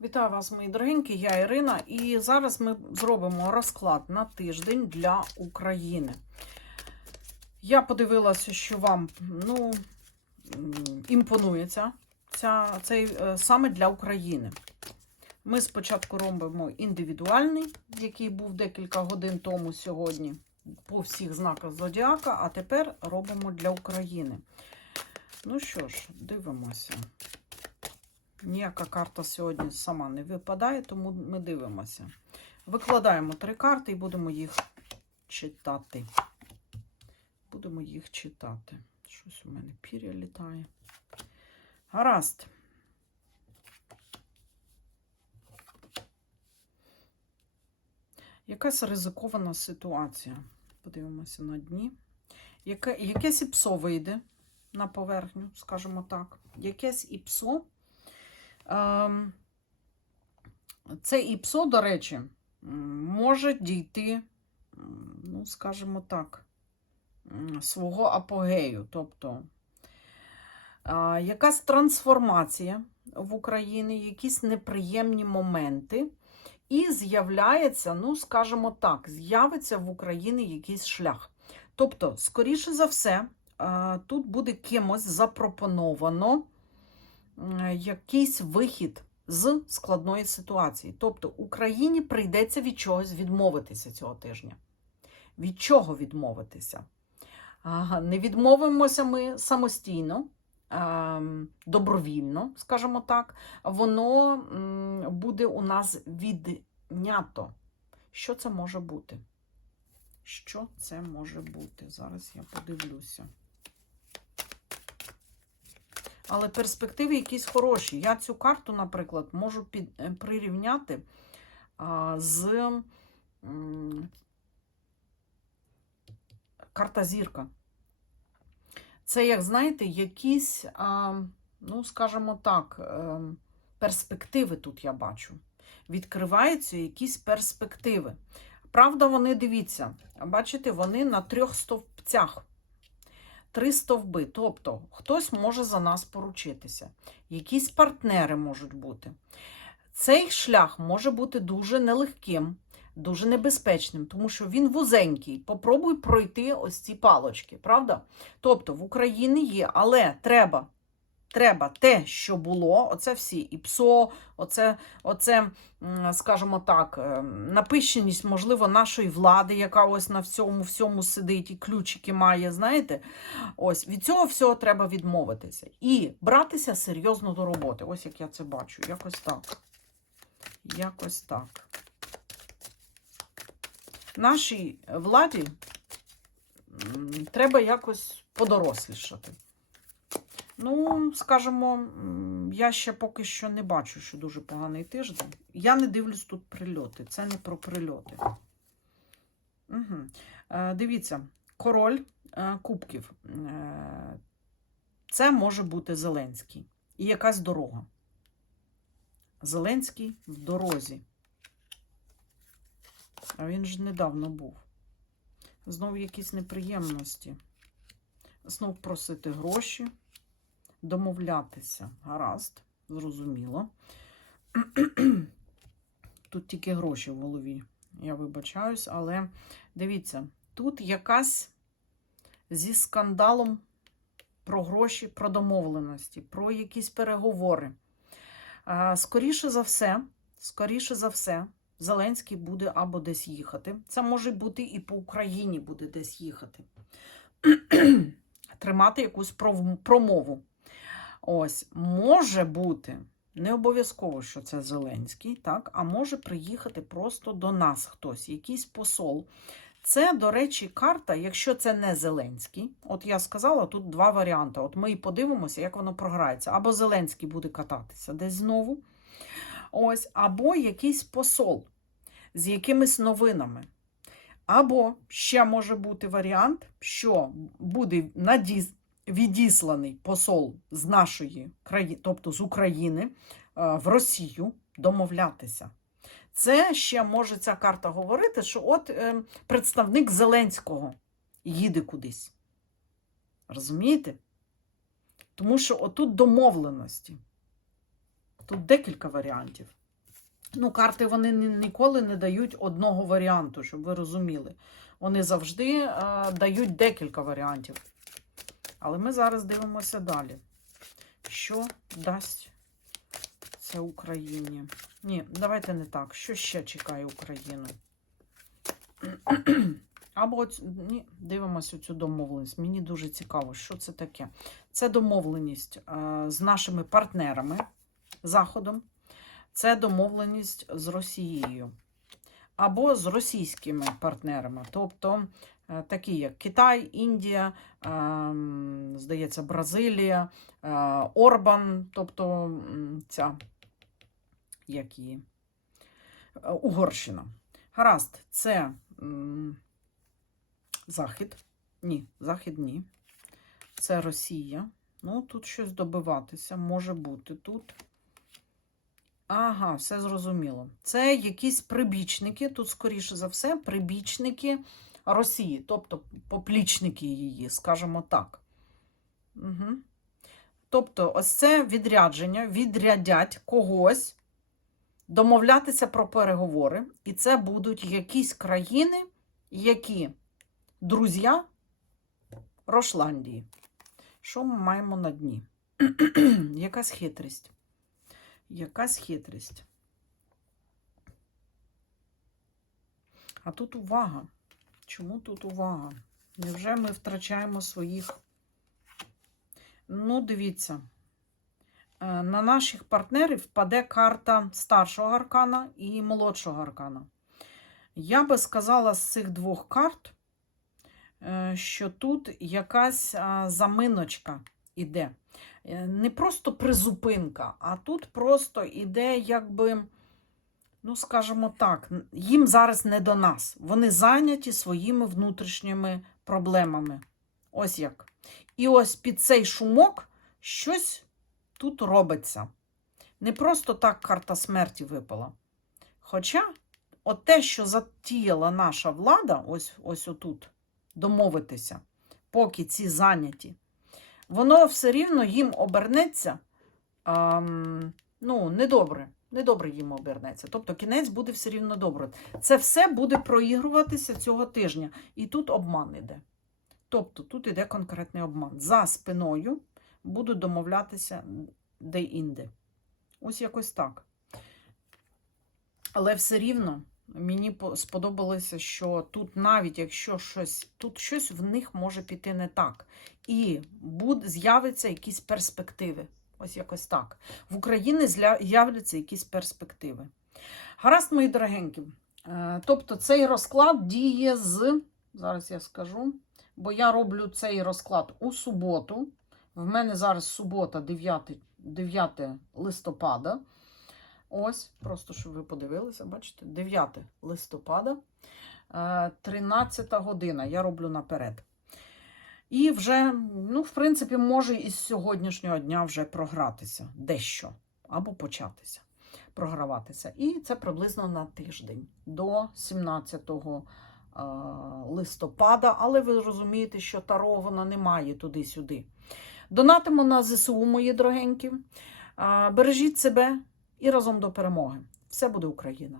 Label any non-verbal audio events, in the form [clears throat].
Вітаю вас, мої дорогенькі, я Ірина, і зараз ми зробимо розклад на тиждень для України. Я подивилася, що вам ну, імпонується ця, цей е, саме для України. Ми спочатку робимо індивідуальний, який був декілька годин тому сьогодні по всіх знаках Зодіака, а тепер робимо для України. Ну що ж, дивимося. Ніяка карта сьогодні сама не випадає, тому ми дивимося. Викладаємо три карти і будемо їх читати. Будемо їх читати. Щось у мене пір'я літає. Гаразд. Якась ризикована ситуація. Подивимося на дні. Яке, якесь іпсо вийде на поверхню, скажімо так. Якесь іпсо. Ем, Це іпсо, до речі, може дійти, ну, скажімо так, свого апогею. Тобто якась трансформація в Україні, якісь неприємні моменти. І з'являється, ну, скажімо так, з'явиться в Україні якийсь шлях. Тобто, скоріше за все, тут буде кимось запропоновано якийсь вихід з складної ситуації. Тобто Україні прийдеться від чогось відмовитися цього тижня. Від чого відмовитися? Не відмовимося ми самостійно, ем, добровільно, скажімо так, воно буде у нас віднято. Що це може бути? Що це може бути? Зараз я подивлюся. Але перспективи якісь хороші. Я цю карту, наприклад, можу під, е, прирівняти а, з м, карта зірка. Це, як знаєте, якісь, а, ну, скажімо так, е, перспективи тут я бачу. Відкриваються якісь перспективи. Правда, вони дивіться, бачите, вони на трьох стовпцях три стовби. Тобто хтось може за нас поручитися, якісь партнери можуть бути. Цей шлях може бути дуже нелегким, дуже небезпечним, тому що він вузенький. Попробуй пройти ось ці палочки, правда? Тобто в Україні є, але треба. Треба те, що було, оце всі і ПСО, оце, оце, скажімо так, е, напищеність, можливо, нашої влади, яка ось на всьому всьому сидить і ключики має, знаєте, ось від цього всього треба відмовитися і братися серйозно до роботи. Ось як я це бачу. Якось так. Якось так. Нашій владі треба якось подорослішати. Ну, скажімо, я ще поки що не бачу, що дуже поганий тиждень. Я не дивлюсь тут прильоти. Це не про прильоти. Угу. Е, дивіться, король е, кубків. Е, це може бути Зеленський. І якась дорога. Зеленський в дорозі. А він ж недавно був. Знову якісь неприємності. Знов просити гроші домовлятися. Гаразд, зрозуміло. [clears throat] Тут тільки гроші в голові, я вибачаюсь, але дивіться, тут якась зі скандалом про гроші, про домовленості, про якісь переговори. Скоріше за все, скоріше за все, Зеленський буде або десь їхати. Це може бути і по Україні буде десь їхати. [clears throat] Тримати якусь промову. Ось, може бути, не обов'язково, що це Зеленський, так, а може приїхати просто до нас хтось, якийсь посол. Це, до речі, карта, якщо це не Зеленський. От я сказала, тут два варіанти. От ми і подивимося, як воно програється. Або Зеленський буде кататися десь знову. Ось, або якийсь посол з якимись новинами. Або ще може бути варіант, що буде надіс відісланий посол з нашої країни, тобто з України, е, в Росію домовлятися. Це ще може ця карта говорити, що от е, представник Зеленського їде кудись. Розумієте? Тому що отут домовленості. Тут декілька варіантів. Ну, карти вони ні- ніколи не дають одного варіанту, щоб ви розуміли. Вони завжди е, дають декілька варіантів. Але ми зараз дивимося далі. Що дасть це Україні? Ні, давайте не так. Що ще чекає Україну? [clears throat] Або ні, дивимося цю домовленість. Мені дуже цікаво, що це таке. Це домовленість е, з нашими партнерами Заходом. Це домовленість з Росією або з російськими партнерами, тобто такі як Китай, Індія, е, здається, Бразилія, е, Орбан, тобто ця як її, Е, Угорщина. Гаразд, це Захід. Ні, Захід ні. Це Росія. Ну, тут щось добиватися може бути тут. Ага, все зрозуміло. Це якісь прибічники, тут, скоріше за все, прибічники Росії, тобто поплічники її, скажімо так. Угу. Тобто, ось це відрядження, відрядять когось домовлятися про переговори, і це будуть якісь країни, які друзі Рошландії. Що ми маємо на дні? [clears throat] Якась хитрість. Якась хитрість. А тут увага. Чому тут увага? Невже ми втрачаємо своїх? Ну, дивіться. Е, На наших партнерів впаде карта старшого аркана і молодшого аркана. Я би сказала з цих двох карт, е, що тут якась а, заминочка іде. Е, Не просто призупинка, а тут просто іде, якби, ну, скажімо так, їм зараз не до нас. Вони зайняті своїми внутрішніми проблемами. Ось як. І ось під цей шумок щось тут робиться. Не просто так карта смерті випала. Хоча, от те, що затіяла наша влада, ось, ось отут, домовитися, поки ці зайняті, воно все рівно їм обернеться ам, ну, недобре. Недобре їм обернеться. Тобто кінець буде все рівно добре. Це все буде проігруватися цього тижня. І тут обман іде. Тобто тут іде конкретний обман. За спиною будуть домовлятися де-інде. Ось якось так. Але все рівно мені сподобалося, що тут навіть якщо щось, тут щось в них може піти не так. І буде, з'являться якісь перспективи. Ось якось так. В Україні з'являться якісь перспективи. Гаразд, мої дорогенькі. Е, Тобто цей розклад діє з. Зараз я скажу, бо я роблю цей розклад у суботу. В мене зараз субота, 9, 9 листопада. Ось, просто щоб ви подивилися, бачите, 9 листопада, е, 13 година. Я роблю наперед. І вже, ну, в принципі, може із сьогоднішнього дня вже програтися дещо або початися програватися. І це приблизно на тиждень до 17 е, листопада. Але ви розумієте, що таро вона не туди-сюди. Донатимо на ЗСУ, мої дорогенькі. Е, Бережіть себе і разом до перемоги. Все буде Україна!